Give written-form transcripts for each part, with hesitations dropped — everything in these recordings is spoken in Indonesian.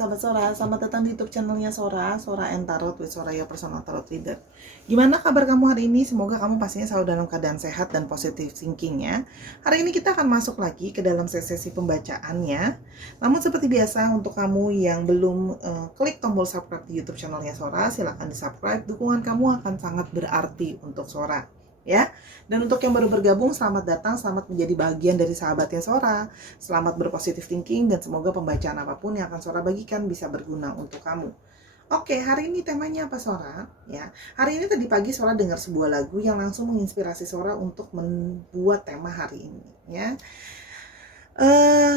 sahabat Sora, selamat datang di YouTube channelnya Sora, Sora and Tarot with Sora, your personal tarot reader. Gimana kabar kamu hari ini? Semoga kamu pastinya selalu dalam keadaan sehat dan positive thinking ya. Hari ini kita akan masuk lagi ke dalam sesi pembacaannya. Namun seperti biasa, untuk kamu yang belum klik tombol subscribe di YouTube channelnya Sora, silahkan di subscribe. Dukungan kamu akan sangat berarti untuk Sora. Ya, dan untuk yang baru bergabung, selamat datang, selamat menjadi bagian dari sahabatnya Sora, selamat berpositif thinking, dan semoga pembacaan apapun yang akan Sora bagikan bisa berguna untuk kamu. Oke, hari ini temanya apa Sora? Ya, hari ini tadi pagi Sora dengar sebuah lagu yang langsung menginspirasi Sora untuk membuat tema hari ini. Ya,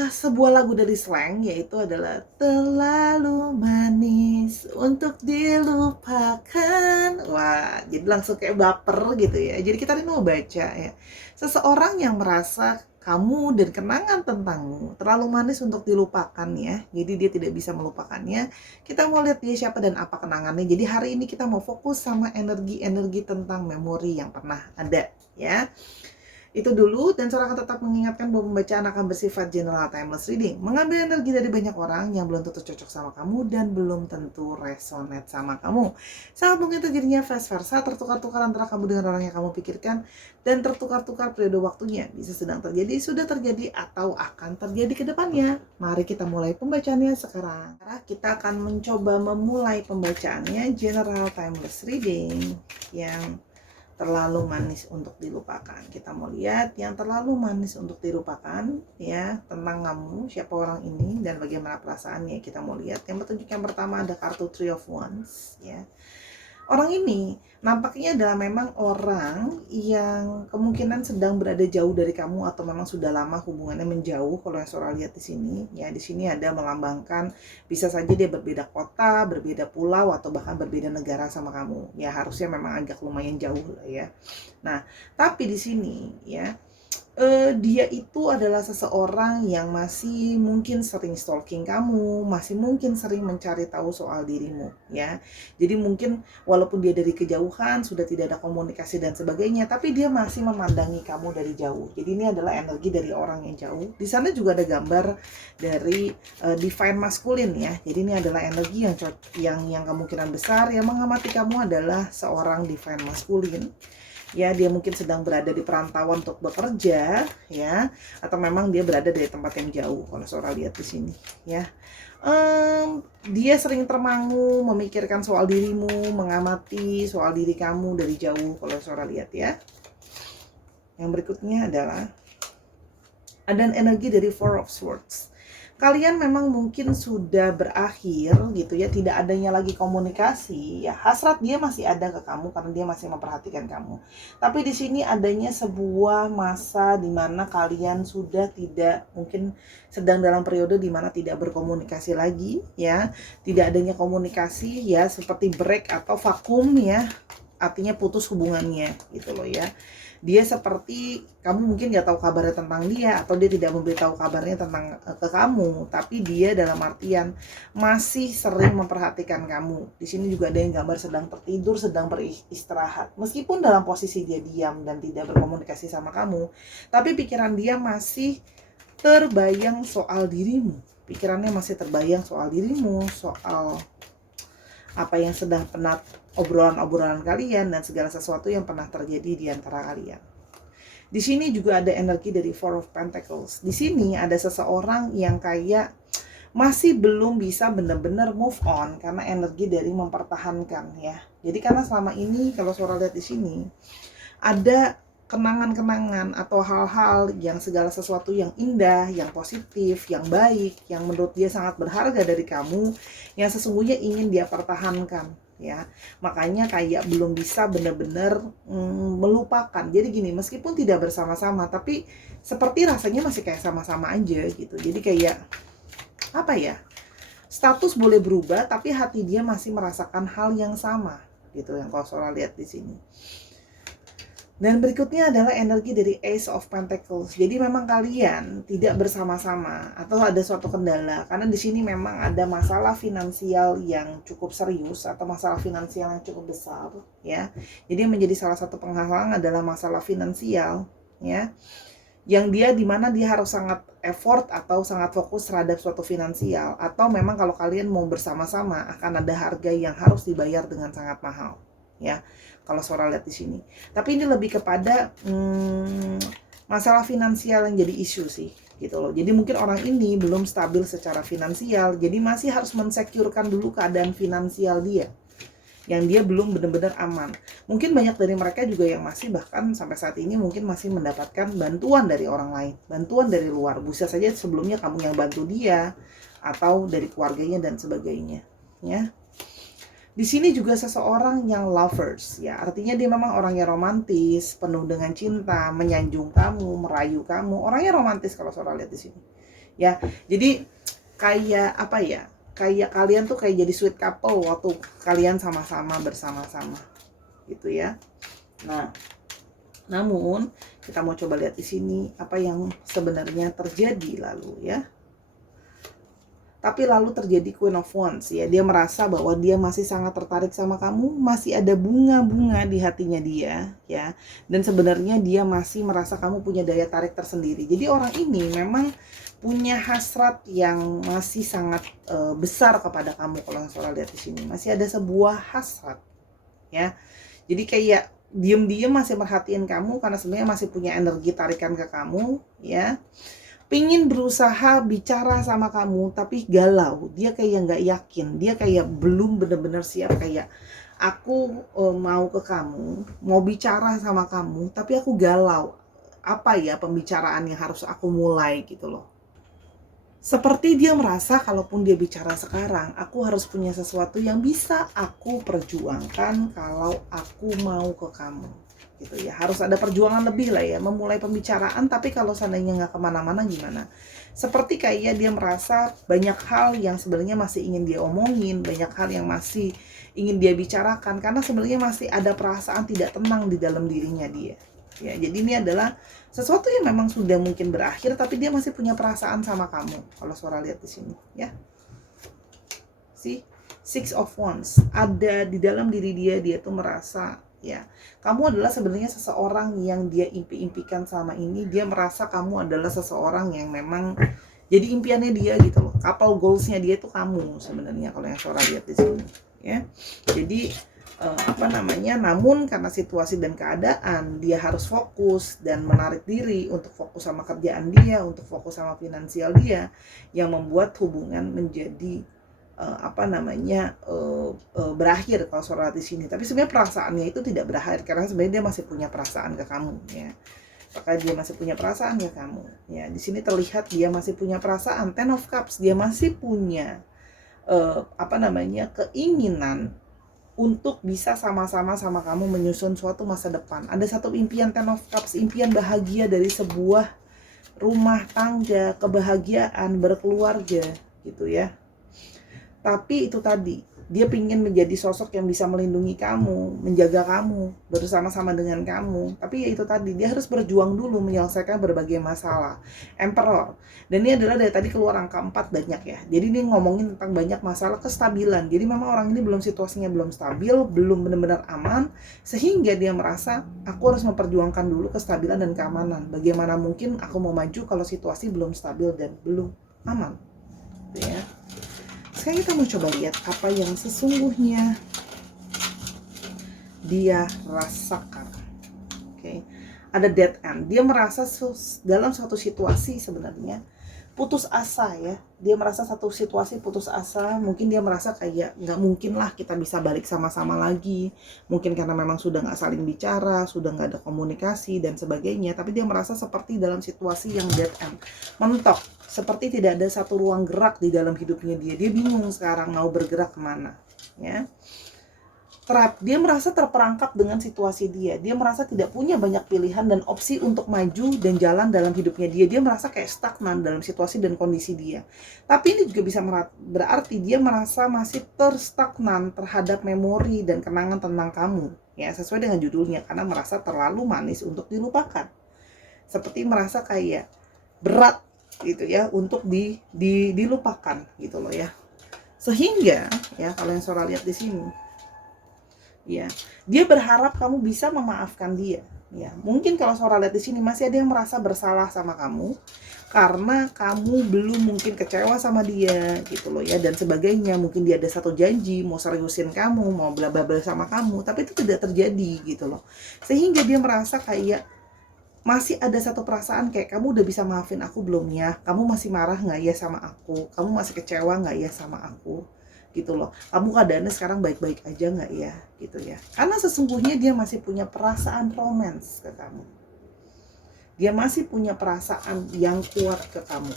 sebuah lagu dari Slank, yaitu adalah terlalu manis untuk dilupakan. Wah, jadi langsung kayak baper gitu ya. Jadi kita ini mau baca ya. Seseorang yang merasa kamu dan kenangan tentangmu terlalu manis untuk dilupakan ya. Jadi dia tidak bisa melupakannya. Kita mau lihat dia siapa dan apa kenangannya. Jadi hari ini kita mau fokus sama energi-energi tentang memori yang pernah ada ya. Itu dulu, dan Sora akan tetap mengingatkan bahwa pembacaan akan bersifat general timeless reading, mengambil energi dari banyak orang yang belum tentu cocok sama kamu dan belum tentu resonate sama kamu. Sangat mungkin terjadinya vice versa, tertukar-tukar antara kamu dengan orang yang kamu pikirkan, dan tertukar-tukar periode waktunya, bisa sedang terjadi, sudah terjadi, atau akan terjadi ke depannya. Mari kita mulai pembacaannya sekarang. Kita akan mencoba memulai pembacaannya general timeless reading yang terlalu manis untuk dilupakan. Kita mau lihat yang terlalu manis untuk dilupakan ya, tentang kamu, siapa orang ini dan bagaimana perasaannya. Kita mau lihat yang petunjuk yang pertama, ada kartu Three of Wands ya. Orang ini nampaknya adalah memang orang yang kemungkinan sedang berada jauh dari kamu atau memang sudah lama hubungannya menjauh. Kalau yang Sora lihat di sini, ya di sini ada melambangkan bisa saja dia berbeda kota, berbeda pulau, atau bahkan berbeda negara sama kamu. Ya harusnya memang agak lumayan jauh lah ya. Nah, tapi di sini ya, dia itu adalah seseorang yang masih mungkin sering stalking kamu, masih mungkin sering mencari tahu soal dirimu ya. Jadi mungkin walaupun dia dari kejauhan, sudah tidak ada komunikasi dan sebagainya, tapi dia masih memandangi kamu dari jauh. Jadi ini adalah energi dari orang yang jauh. Di sana juga ada gambar dari divine masculine ya. Jadi ini adalah energi yang kemungkinan besar yang mengamati kamu adalah seorang divine masculine. Ya, dia mungkin sedang berada di perantauan untuk bekerja ya, atau memang dia berada di tempat yang jauh kalau Sora lihat di sini ya. Dia sering termangu memikirkan soal dirimu, mengamati soal diri kamu dari jauh kalau Sora lihat ya. Yang berikutnya adalah ada energi dari Four of Swords. Kalian memang mungkin sudah berakhir gitu ya, tidak adanya lagi komunikasi ya. Hasrat dia masih ada ke kamu karena dia masih memperhatikan kamu. Tapi di sini adanya sebuah masa di mana kalian sudah tidak, mungkin sedang dalam periode di mana tidak berkomunikasi lagi ya. Tidak adanya komunikasi ya, seperti break atau vakum ya. Artinya putus hubungannya gitu loh ya. Dia seperti kamu mungkin nggak tahu kabarnya tentang dia, atau dia tidak memberitahu kabarnya tentang ke kamu, tapi dia dalam artian masih sering memperhatikan kamu. Di sini juga ada yang gambar sedang tertidur, sedang beristirahat. Meskipun dalam posisi dia diam dan tidak berkomunikasi sama kamu, tapi pikiran dia masih terbayang soal dirimu. Pikirannya masih terbayang soal dirimu, soal apa yang sedang pernah obrolan-obrolan kalian dan segala sesuatu yang pernah terjadi di antara kalian. Di sini juga ada energi dari Four of Pentacles. Di sini ada seseorang yang kayak masih belum bisa benar-benar move on karena energi dari mempertahankan ya. Jadi karena selama ini kalau Sora lihat di sini ada kenangan-kenangan atau hal-hal yang segala sesuatu yang indah, yang positif, yang baik, yang menurut dia sangat berharga dari kamu, yang sesungguhnya ingin dia pertahankan ya. Makanya kayak belum bisa benar-benar melupakan. Jadi gini, meskipun tidak bersama-sama, tapi seperti rasanya masih kayak sama-sama aja gitu. Jadi kayak apa ya, status boleh berubah tapi hati dia masih merasakan hal yang sama gitu, yang kalau Sora lihat di sini. Dan berikutnya adalah energi dari Ace of Pentacles. Jadi memang kalian tidak bersama-sama atau ada suatu kendala karena di sini memang ada masalah finansial yang cukup serius atau masalah finansial yang cukup besar ya. Jadi menjadi salah satu penghalang adalah masalah finansial ya. yang dia dimana dia harus sangat effort atau sangat fokus terhadap suatu finansial, atau memang kalau kalian mau bersama-sama akan ada harga yang harus dibayar dengan sangat mahal, ya. Kalau Sora lihat di sini. Tapi ini lebih kepada masalah finansial yang jadi isu sih, gitu loh. Jadi mungkin orang ini belum stabil secara finansial, jadi masih harus mensecurekan dulu keadaan finansial dia, yang dia belum benar-benar aman. Mungkin banyak dari mereka juga yang masih bahkan sampai saat ini mungkin masih mendapatkan bantuan dari orang lain, bantuan dari luar. Bisa saja sebelumnya kamu yang bantu dia atau dari keluarganya dan sebagainya, ya. Di sini juga seseorang yang lovers, ya. Artinya dia memang orang yang romantis, penuh dengan cinta, menyanjung kamu, merayu kamu. Orangnya romantis kalau Sora lihat di sini. Ya. Jadi kayak apa ya? Kayak kalian tuh kayak jadi sweet couple waktu kalian sama-sama bersama-sama, gitu ya. Nah, namun kita mau coba lihat di sini apa yang sebenarnya terjadi lalu, ya. Tapi lalu terjadi Queen of Wands, ya. Dia merasa bahwa dia masih sangat tertarik sama kamu, masih ada bunga-bunga di hatinya dia, ya. Dan sebenarnya dia masih merasa kamu punya daya tarik tersendiri. Jadi orang ini memang punya hasrat yang masih sangat besar kepada kamu. Kalau yang Sora lihat di sini masih ada sebuah hasrat, ya. Jadi kayak diem-diem masih merhatiin kamu karena sebenarnya masih punya energi tarikan ke kamu, ya. Pingin berusaha bicara sama kamu tapi galau, dia kayak nggak yakin, dia kayak belum benar-benar siap. Kayak aku mau ke kamu, mau bicara sama kamu, tapi aku galau, apa ya pembicaraan yang harus aku mulai, gitu loh. Seperti dia merasa kalaupun dia bicara sekarang, aku harus punya sesuatu yang bisa aku perjuangkan kalau aku mau ke kamu, gitu ya. Harus ada perjuangan lebih lah ya, memulai pembicaraan. Tapi kalau seandainya nggak kemana-mana gimana? Seperti kayak dia merasa banyak hal yang sebenarnya masih ingin dia omongin, banyak hal yang masih ingin dia bicarakan, karena sebenarnya masih ada perasaan tidak tenang di dalam dirinya dia. Ya, jadi ini adalah sesuatu yang memang sudah mungkin berakhir, tapi dia masih punya perasaan sama kamu. Kalau Sora lihat di sini, ya. See, Six of Wands ada di dalam diri dia. Dia tuh merasa, ya, kamu adalah sebenarnya seseorang yang dia impi-impikan selama ini. Dia merasa kamu adalah seseorang yang memang jadi impiannya dia, gitu loh. Couple goalsnya dia tuh kamu sebenarnya kalau yang Sora lihat di sini, ya. Jadi namun karena situasi dan keadaan dia harus fokus dan menarik diri untuk fokus sama kerjaan dia, untuk fokus sama finansial dia, yang membuat hubungan menjadi berakhir kalau Sora di sini. Tapi sebenarnya perasaannya itu tidak berakhir karena sebenarnya dia masih punya perasaan ke kamu, ya. Apakah dia masih punya perasaan ke kamu, ya. Di sini terlihat dia masih punya perasaan. Ten of Cups, dia masih punya keinginan untuk bisa sama-sama sama kamu menyusun suatu masa depan. Ada satu impian Ten of Cups, impian bahagia dari sebuah rumah tangga, kebahagiaan berkeluarga, gitu ya. Tapi itu tadi, dia ingin menjadi sosok yang bisa melindungi kamu, menjaga kamu, bersama-sama dengan kamu. Tapi ya itu tadi, dia harus berjuang dulu menyelesaikan berbagai masalah. Emperor. Dan ini adalah dari tadi keluar angka 4 banyak, ya. Jadi ini ngomongin tentang banyak masalah kestabilan. Jadi memang orang ini situasinya belum stabil, belum benar-benar aman, sehingga dia merasa aku harus memperjuangkan dulu kestabilan dan keamanan. Bagaimana mungkin aku mau maju kalau situasi belum stabil dan belum aman, gitu ya. Sekarang kita mau coba lihat apa yang sesungguhnya dia rasakan. Oke. Ada dead end. Dia merasa dalam suatu situasi sebenarnya putus asa, ya. Dia merasa satu situasi putus asa. Mungkin dia merasa kayak nggak mungkin lah kita bisa balik sama-sama lagi. Mungkin karena memang sudah nggak saling bicara, sudah nggak ada komunikasi dan sebagainya. Tapi dia merasa seperti dalam situasi yang dead end, mentok, seperti tidak ada satu ruang gerak di dalam hidupnya dia. Dia bingung sekarang mau bergerak kemana, ya. Dia merasa terperangkap dengan situasi dia. Dia merasa tidak punya banyak pilihan dan opsi untuk maju dan jalan dalam hidupnya dia. Dia merasa kayak stagnan dalam situasi dan kondisi dia. Tapi ini juga bisa berarti dia merasa masih terstagnan terhadap memori dan kenangan tentang kamu, ya, sesuai dengan judulnya, karena merasa terlalu manis untuk dilupakan. Seperti merasa kayak berat, gitu ya, untuk dilupakan, gitu loh, ya. Sehingga, ya, kalau yang Sora lihat di sini, ya, dia berharap kamu bisa memaafkan dia. Ya, mungkin kalau Sora lihat di sini masih ada yang merasa bersalah sama kamu karena kamu belum mungkin kecewa sama dia gitu loh ya, dan sebagainya. Mungkin dia ada satu janji mau seriusin kamu, mau bla bla bla sama kamu, tapi itu tidak terjadi gitu loh. Sehingga dia merasa kayak masih ada satu perasaan kayak, kamu udah bisa maafin aku belum ya? Kamu masih marah nggak ya sama aku? Kamu masih kecewa nggak ya sama aku? Gitu loh. Kamu keadaannya sekarang baik-baik aja nggak ya? Gitu ya. Karena sesungguhnya dia masih punya perasaan romance ke kamu. Dia masih punya perasaan yang kuat ke kamu.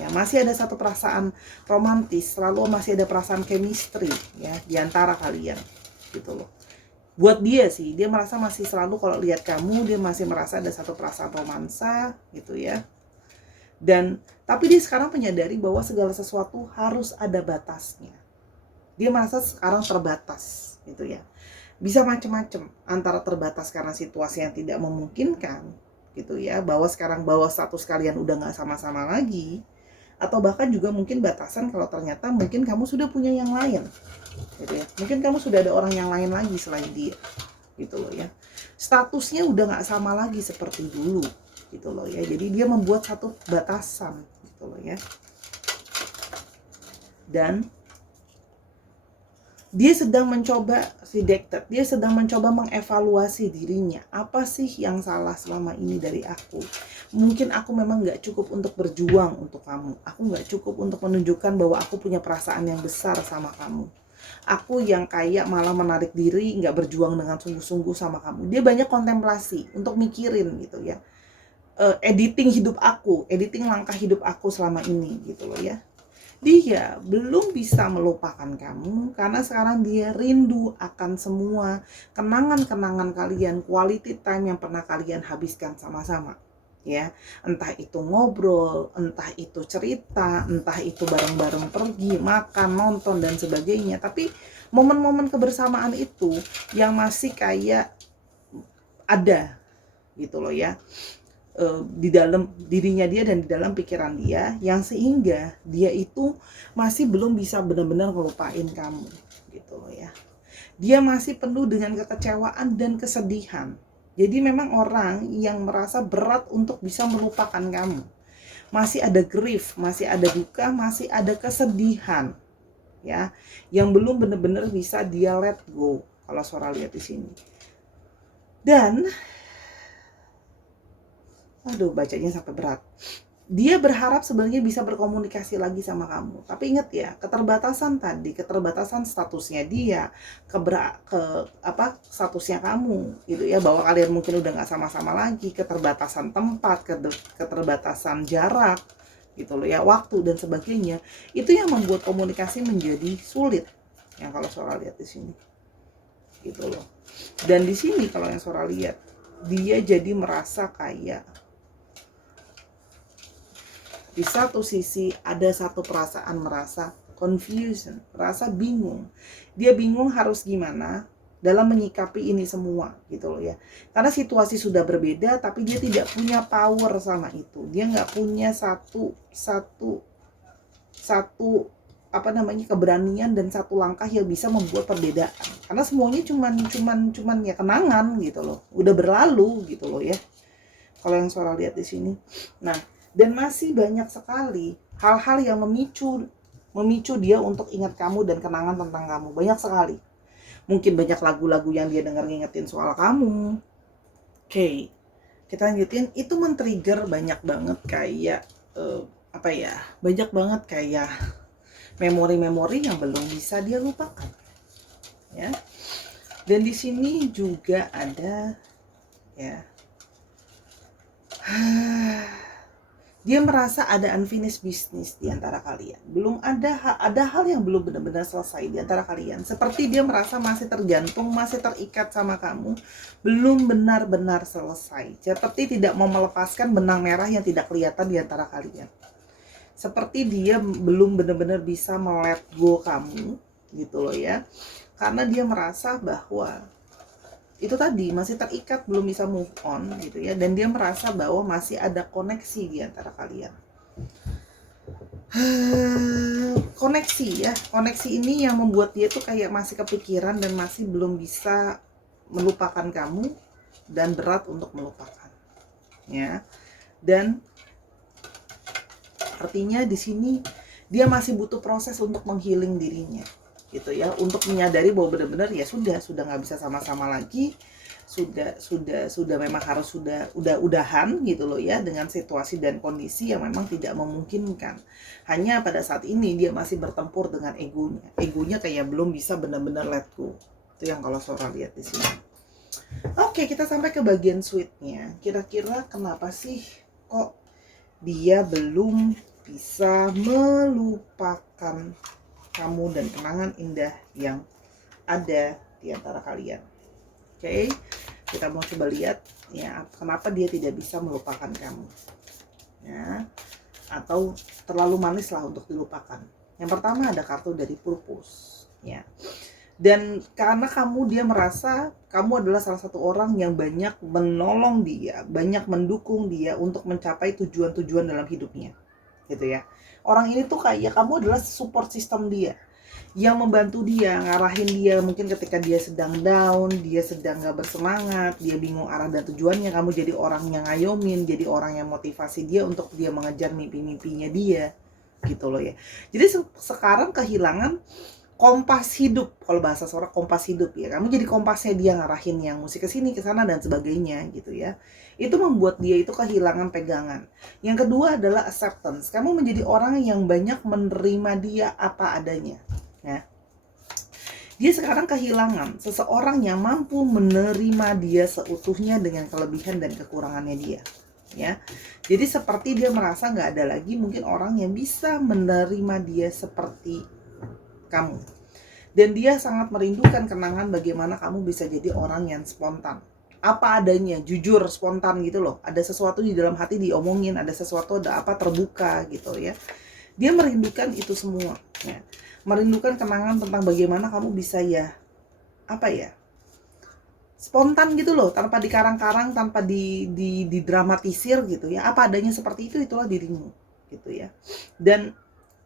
Ya, masih ada satu perasaan romantis, selalu masih ada perasaan chemistry ya di antara kalian. Gitu loh. Buat dia sih, dia merasa masih selalu kalau lihat kamu, dia masih merasa ada satu perasaan romansa gitu ya. Dan tapi dia sekarang menyadari bahwa segala sesuatu harus ada batasnya. Dia merasa sekarang terbatas gitu ya. Bisa macam-macam, antara terbatas karena situasi yang tidak memungkinkan gitu ya, bahwa sekarang status kalian udah nggak sama-sama lagi, atau bahkan juga mungkin batasan kalau ternyata mungkin kamu sudah punya yang lain gitu ya, mungkin kamu sudah ada orang yang lain lagi selain dia gitu loh ya, statusnya udah nggak sama lagi seperti dulu gitu loh ya. Jadi dia membuat satu batasan gitu loh ya, dan dia sedang mencoba, dia sedang mencoba mengevaluasi dirinya. Apa sih yang salah selama ini dari aku? Mungkin aku memang nggak cukup untuk berjuang untuk kamu. Aku nggak cukup untuk menunjukkan bahwa aku punya perasaan yang besar sama kamu. Aku yang kayak malah menarik diri, nggak berjuang dengan sungguh-sungguh sama kamu. Dia banyak kontemplasi untuk mikirin gitu ya. Editing hidup aku, editing langkah hidup aku selama ini gitu loh ya. Dia belum bisa melupakan kamu karena sekarang dia rindu akan semua kenangan-kenangan kalian, quality time yang pernah kalian habiskan sama-sama. Ya, entah itu ngobrol, entah itu cerita, entah itu bareng-bareng pergi, makan, nonton dan sebagainya. Tapi momen-momen kebersamaan itu yang masih kayak ada gitu loh ya, di dalam dirinya dia dan di dalam pikiran dia, yang sehingga dia itu masih belum bisa benar-benar ngelupain kamu gitu loh ya. Dia masih penuh dengan kekecewaan dan kesedihan. Jadi memang orang yang merasa berat untuk bisa melupakan kamu. Masih ada grief, masih ada duka, masih ada kesedihan ya, yang belum benar-benar bisa dia let go kalau Sora lihat di sini. Dan aduh, bacanya sampai berat. Dia berharap sebenarnya bisa berkomunikasi lagi sama kamu. Tapi ingat ya, keterbatasan tadi, keterbatasan statusnya dia, statusnya kamu, gitu ya, bahwa kalian mungkin udah nggak sama-sama lagi, keterbatasan tempat, keterbatasan jarak, gitu loh ya, waktu dan sebagainya. Itu yang membuat komunikasi menjadi sulit. Yang kalau Sora lihat di sini, gitu loh. Dan di sini kalau yang Sora lihat, dia jadi merasa kayak di satu sisi ada satu perasaan merasa confusion, merasa bingung. Dia bingung harus gimana dalam menyikapi ini semua gitu loh ya. Karena situasi sudah berbeda tapi dia tidak punya power sama itu. Dia nggak punya satu keberanian dan satu langkah yang bisa membuat perbedaan. Karena semuanya cuman ya kenangan gitu loh. Udah berlalu gitu loh ya. Kalau yang Sora lihat di sini. Nah, dan masih banyak sekali hal-hal yang memicu dia untuk ingat kamu dan kenangan tentang kamu. Banyak sekali. Mungkin banyak lagu-lagu yang dia dengar ngingetin soal kamu. Oke, kita lanjutin. Itu men-trigger banyak banget kayak banyak banget kayak memori-memori yang belum bisa dia lupakan. Ya. Dan di sini juga ada ya. Dia merasa ada unfinished business di antara kalian. Belum ada hal yang belum benar-benar selesai di antara kalian. Seperti dia merasa masih tergantung, masih terikat sama kamu, belum benar-benar selesai. Seperti tidak mau melepaskan benang merah yang tidak kelihatan di antara kalian. Seperti dia belum benar-benar bisa let go kamu, gitu loh ya. Karena dia merasa bahwa itu tadi masih terikat, belum bisa move on gitu ya, dan dia merasa bahwa masih ada koneksi di antara kalian. Koneksi ini yang membuat dia tuh kayak masih kepikiran dan masih belum bisa melupakan kamu, dan berat untuk melupakan, ya. Dan artinya di sini dia masih butuh proses untuk menghealing dirinya, gitu ya, untuk menyadari bahwa benar-benar ya sudah nggak bisa sama-sama lagi, sudah memang harus udahan gitu loh ya, dengan situasi dan kondisi yang memang tidak memungkinkan. Hanya pada saat ini dia masih bertempur dengan egonya kayak belum bisa benar-benar let go. Itu yang kalau Sora lihat di sini. Oke, kita sampai ke bagian sweetnya. Kira-kira kenapa sih kok dia belum bisa melupakan kamu dan kenangan indah yang ada di antara kalian? Oke, kita mau coba lihat ya, kenapa dia tidak bisa melupakan kamu, ya, atau terlalu manis lah untuk dilupakan. Yang pertama ada kartu dari purpose, ya. Dan karena dia merasa kamu adalah salah satu orang yang banyak menolong dia, banyak mendukung dia untuk mencapai tujuan-tujuan dalam hidupnya, gitu ya. Orang ini tuh kayak kamu adalah support system dia, yang membantu dia, ngarahin dia mungkin ketika dia sedang down, dia sedang gak bersemangat, dia bingung arah dan tujuannya, kamu jadi orang yang ngayomin, jadi orang yang motivasi dia untuk dia mengejar mimpi-mimpinya dia, gitu loh ya. Jadi sekarang kehilangan kompas hidup, kalau bahasa Sora kompas hidup ya, kamu jadi kompasnya dia, ngarahin yang musik ke sini ke sana dan sebagainya gitu ya. Itu membuat dia itu kehilangan pegangan. Yang kedua adalah acceptance, kamu menjadi orang yang banyak menerima dia apa adanya ya. Dia sekarang kehilangan seseorang yang mampu menerima dia seutuhnya dengan kelebihan dan kekurangannya dia, ya. Jadi seperti dia merasa nggak ada lagi mungkin orang yang bisa menerima dia seperti kamu. Dan dia sangat merindukan kenangan bagaimana kamu bisa jadi orang yang spontan, apa adanya, jujur, spontan gitu loh. Ada sesuatu di dalam hati diomongin, ada sesuatu, ada apa, terbuka gitu ya. Dia merindukan itu semua ya. Merindukan kenangan tentang bagaimana kamu bisa ya, apa ya, spontan gitu loh, tanpa dikarang-karang, tanpa didramatisir gitu ya. Apa adanya seperti itu, itulah dirimu gitu ya. Dan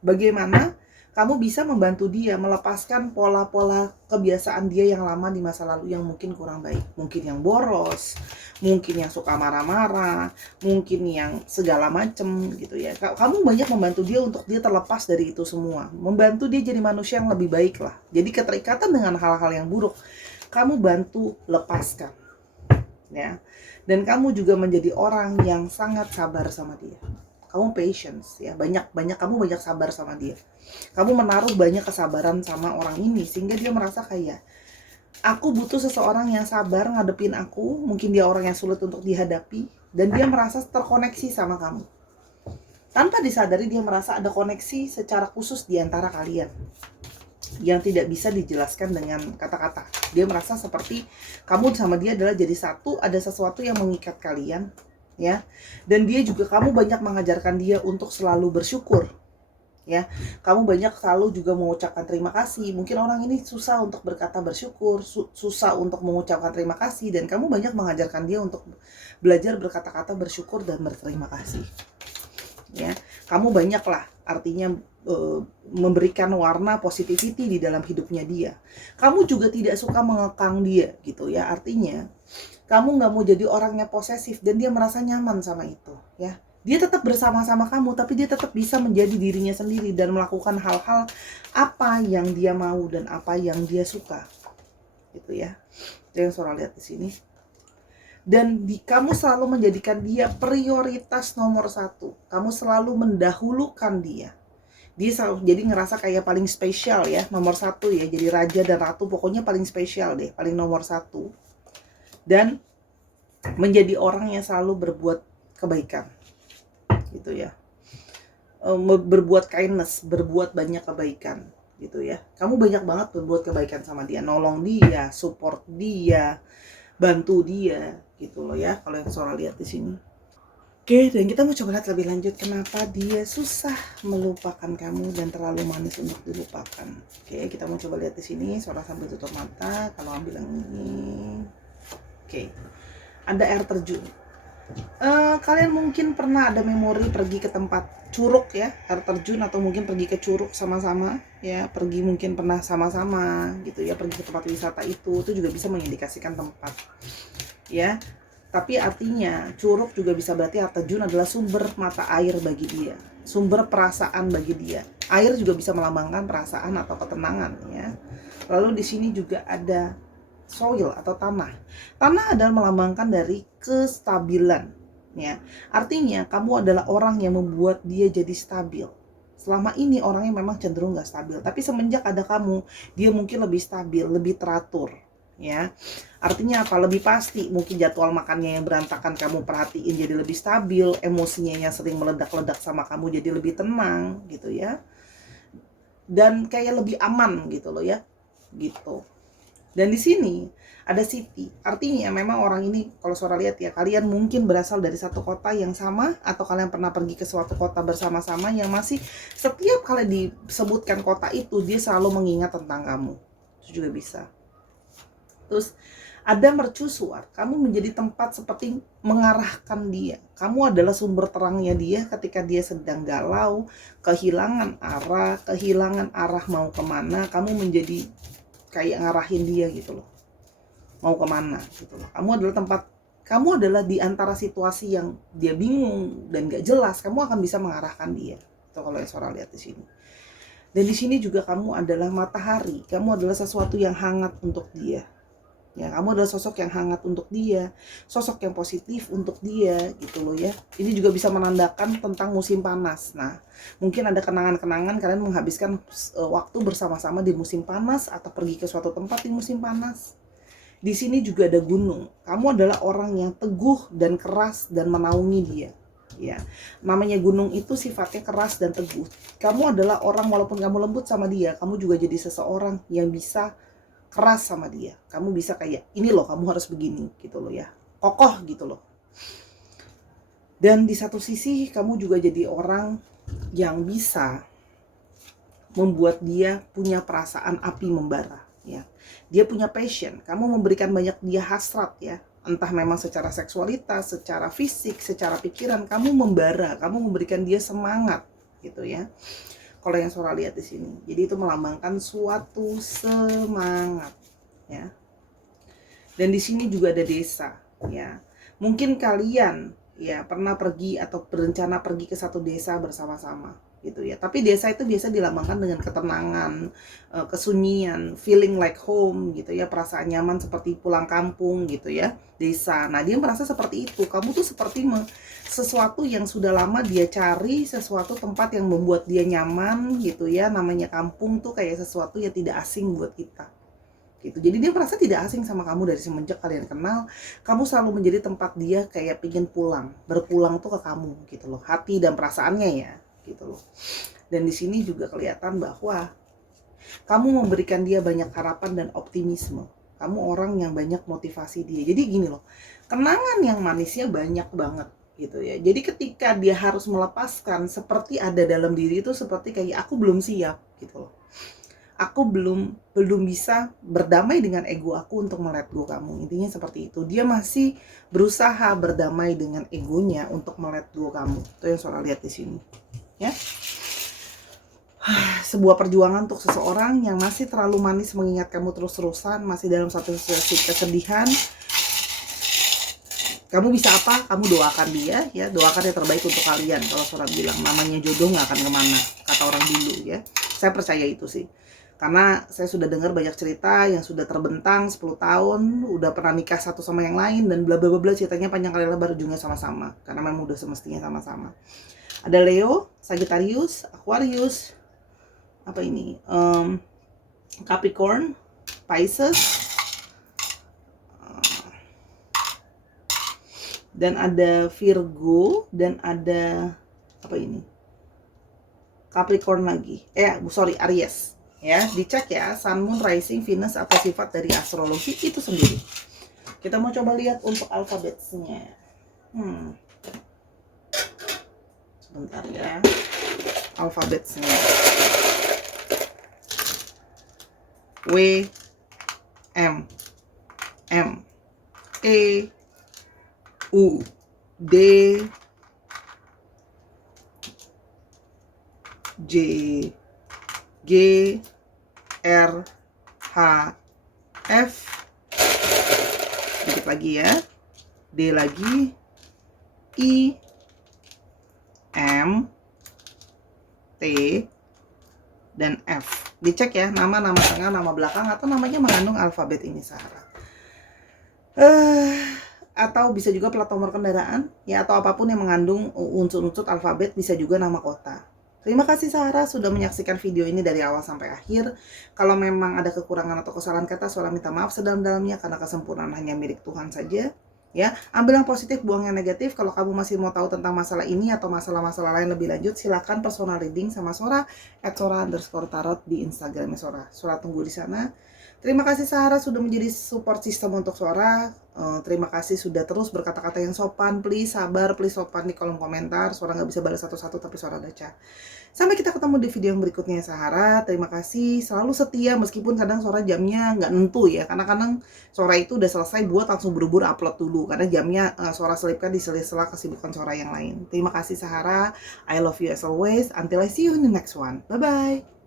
bagaimana kamu bisa membantu dia melepaskan pola-pola kebiasaan dia yang lama di masa lalu yang mungkin kurang baik. Mungkin yang boros, mungkin yang suka marah-marah, mungkin yang segala macem gitu ya. Kamu banyak membantu dia untuk dia terlepas dari itu semua. Membantu dia jadi manusia yang lebih baik lah. Jadi keterikatan dengan hal-hal yang buruk, kamu bantu lepaskan. Ya. Dan kamu juga menjadi orang yang sangat sabar sama dia. Kamu patience ya, kamu banyak sabar sama dia. Kamu menaruh banyak kesabaran sama orang ini sehingga dia merasa kayak aku butuh seseorang yang sabar ngadepin aku, mungkin dia orang yang sulit untuk dihadapi dan dia merasa terkoneksi sama kamu. Tanpa disadari dia merasa ada koneksi secara khusus di antara kalian yang tidak bisa dijelaskan dengan kata-kata. Dia merasa seperti kamu sama dia adalah jadi satu, ada sesuatu yang mengikat kalian. Ya, dan dia juga, kamu banyak mengajarkan dia untuk selalu bersyukur ya. Kamu banyak selalu juga mengucapkan terima kasih. Mungkin orang ini susah untuk berkata bersyukur, susah untuk mengucapkan terima kasih, dan kamu banyak mengajarkan dia untuk belajar berkata-kata bersyukur dan berterima kasih ya. Kamu banyaklah artinya memberikan warna positivity di dalam hidupnya dia. Kamu juga tidak suka mengekang dia gitu ya. Artinya kamu nggak mau jadi orangnya posesif dan dia merasa nyaman sama itu ya. Dia tetap bersama-sama kamu tapi dia tetap bisa menjadi dirinya sendiri dan melakukan hal-hal apa yang dia mau dan apa yang dia suka gitu ya. Itu yang Sora lihat di sini. Dan kamu selalu menjadikan dia prioritas nomor 1. Kamu selalu mendahulukan dia. Dia selalu jadi ngerasa kayak paling spesial ya, nomor 1 ya. Jadi raja dan ratu pokoknya paling spesial deh, paling nomor 1. Dan menjadi orang yang selalu berbuat kebaikan gitu ya, berbuat kindness, berbuat banyak kebaikan gitu ya. Kamu banyak banget berbuat kebaikan sama dia, nolong dia, support dia, bantu dia gitu loh ya, kalau yang Sora lihat di sini. Oke, dan kita mau coba lihat lebih lanjut kenapa dia susah melupakan kamu dan terlalu manis untuk dilupakan. Oke, kita mau coba lihat di sini. Sora sambil tutup mata. Kalau ambil yang ini, oke, ada air terjun. Kalian mungkin pernah ada memori pergi ke tempat curug ya, air terjun, atau mungkin pergi ke curug sama-sama ya, pergi mungkin pernah sama-sama gitu ya, pergi ke tempat wisata itu juga bisa mengindikasikan tempat ya. Tapi artinya Curug juga bisa berarti harta Jun adalah sumber mata air bagi dia, sumber perasaan bagi dia. Air juga bisa melambangkan perasaan atau ketenangan, ya. Lalu di sini juga ada soil atau tanah. Tanah adalah melambangkan dari kestabilan, ya. Artinya kamu adalah orang yang membuat dia jadi stabil. Selama ini orangnya memang cenderung gak stabil, tapi semenjak ada kamu, dia mungkin lebih stabil, lebih teratur, ya. Artinya apa? Lebih pasti. Mungkin jadwal makannya yang berantakan kamu perhatiin jadi lebih stabil, emosinya yang sering meledak-ledak sama kamu jadi lebih tenang gitu ya. Dan kayak lebih aman gitu loh ya. Gitu. Dan di sini ada city. Artinya memang orang ini, kalau Sora lihat ya, kalian mungkin berasal dari satu kota yang sama, atau kalian pernah pergi ke suatu kota bersama-sama yang masih setiap kali disebutkan kota itu dia selalu mengingat tentang kamu. Itu juga bisa. Terus ada mercusuar, kamu menjadi tempat seperti mengarahkan dia. Kamu adalah sumber terangnya dia ketika dia sedang galau, kehilangan arah mau kemana, kamu menjadi kayak ngarahin dia gitu loh. Mau kemana gitu loh. Kamu adalah di antara situasi yang dia bingung dan gak jelas, kamu akan bisa mengarahkan dia. Itu kalau yang Sora lihat di sini. Dan di sini juga kamu adalah matahari, kamu adalah sesuatu yang hangat untuk dia. Ya, kamu adalah sosok yang hangat untuk dia, sosok yang positif untuk dia gitu loh ya. Ini juga bisa menandakan tentang musim panas. Nah, mungkin ada kenangan-kenangan kalian menghabiskan waktu bersama-sama di musim panas atau pergi ke suatu tempat di musim panas. Di sini juga ada gunung. Kamu adalah orang yang teguh dan keras dan menaungi dia. Ya, namanya gunung itu sifatnya keras dan teguh. Kamu adalah orang, walaupun kamu lembut sama dia, kamu juga jadi seseorang yang bisa keras sama dia. Kamu bisa kayak, ini loh kamu harus begini gitu loh ya, kokoh gitu loh. Dan di satu sisi kamu juga jadi orang yang bisa membuat dia punya perasaan api membara ya. Dia punya passion, kamu memberikan banyak dia hasrat ya, entah memang secara seksualitas, secara fisik, secara pikiran, kamu membara, kamu memberikan dia semangat gitu ya. Kalau yang Sora lihat di sini, jadi itu melambangkan suatu semangat, ya. Dan di sini juga ada desa, ya. Mungkin kalian ya pernah pergi atau berencana pergi ke satu desa bersama-sama, gitu ya. Tapi desa itu biasa dilambangkan dengan ketenangan, kesunyian, feeling like home, gitu ya. Perasaan nyaman seperti pulang kampung, gitu ya. Desa. Nah, dia merasa seperti itu. Kamu tuh seperti sesuatu yang sudah lama dia cari, sesuatu tempat yang membuat dia nyaman gitu ya. Namanya kampung tuh kayak sesuatu yang tidak asing buat kita gitu. Jadi dia merasa tidak asing sama kamu dari semenjak kalian kenal. Kamu selalu menjadi tempat dia kayak pingin pulang, berpulang tuh ke kamu gitu loh, hati dan perasaannya ya gitu loh. Dan di sini juga kelihatan bahwa kamu memberikan dia banyak harapan dan optimisme. Kamu orang yang banyak motivasi dia. Jadi gini loh, kenangan yang manisnya banyak banget gitu ya. Jadi ketika dia harus melepaskan, seperti ada dalam diri itu seperti kayak aku belum siap gitu loh. Aku belum bisa berdamai dengan ego aku untuk melet go kamu. Intinya seperti itu. Dia masih berusaha berdamai dengan egonya untuk melet go kamu. Itu yang Sora lihat di sini. Ya. Sebuah perjuangan untuk seseorang yang masih terlalu manis mengingat kamu terus-terusan, masih dalam satu situasi kesedihan. Kamu bisa apa? Kamu doakan dia ya, doakan yang terbaik untuk kalian. Kalau Sora bilang namanya jodoh nggak akan kemana, kata orang dulu ya. Saya percaya itu sih. Karena saya sudah dengar banyak cerita yang sudah terbentang 10 tahun, udah pernah nikah satu sama yang lain dan bla bla bla, ceritanya panjang kali lebar, ujungnya sama-sama. Karena memang udah semestinya sama-sama. Ada Leo, Sagittarius, Aquarius, apa ini? Capricorn, Pisces, dan ada Virgo, dan ada apa ini? Capricorn lagi. Aries. Ya, dicek ya, Sun, Moon, Rising, Venus atau sifat dari astrologi itu sendiri. Kita mau coba lihat untuk alfabetnya. Sebentar ya. Alfabetnya. W, M, E, U, D, J, G, R, H, F, dikit lagi ya, D lagi, I, M, T, dan F. Dicek ya, nama tengah, nama belakang, atau namanya mengandung alfabet ini Sarah. Atau bisa juga plat nomor kendaraan, ya, atau apapun yang mengandung unsur-unsur alfabet, bisa juga nama kota. Terima kasih Sarah sudah menyaksikan video ini dari awal sampai akhir. Kalau memang ada kekurangan atau kesalahan kata, Sarah minta maaf sedalam-dalamnya karena kesempurnaan hanya milik Tuhan saja. Ya, ambil yang positif, buang yang negatif. Kalau kamu masih mau tahu tentang masalah ini atau masalah-masalah lain lebih lanjut, silakan personal reading sama Sora @sora_tarot di Instagramnya Sora. Sora tunggu di sana. Terima kasih Sarah sudah menjadi support system untuk Sora. Terima kasih sudah terus berkata-kata yang sopan. Please sabar, please sopan di kolom komentar. Sora nggak bisa balas satu-satu, tapi Sora baca. Sampai kita ketemu di video yang berikutnya Sarah. Terima kasih, selalu setia meskipun kadang Sora jamnya nggak nentu ya. Karena kadang Sora itu udah selesai buat langsung buru-buru upload dulu. Karena jamnya Sora selipkan di sela-sela kesibukan Sora yang lain. Terima kasih Sarah. I love you as always. Until I see you in the next one. Bye-bye.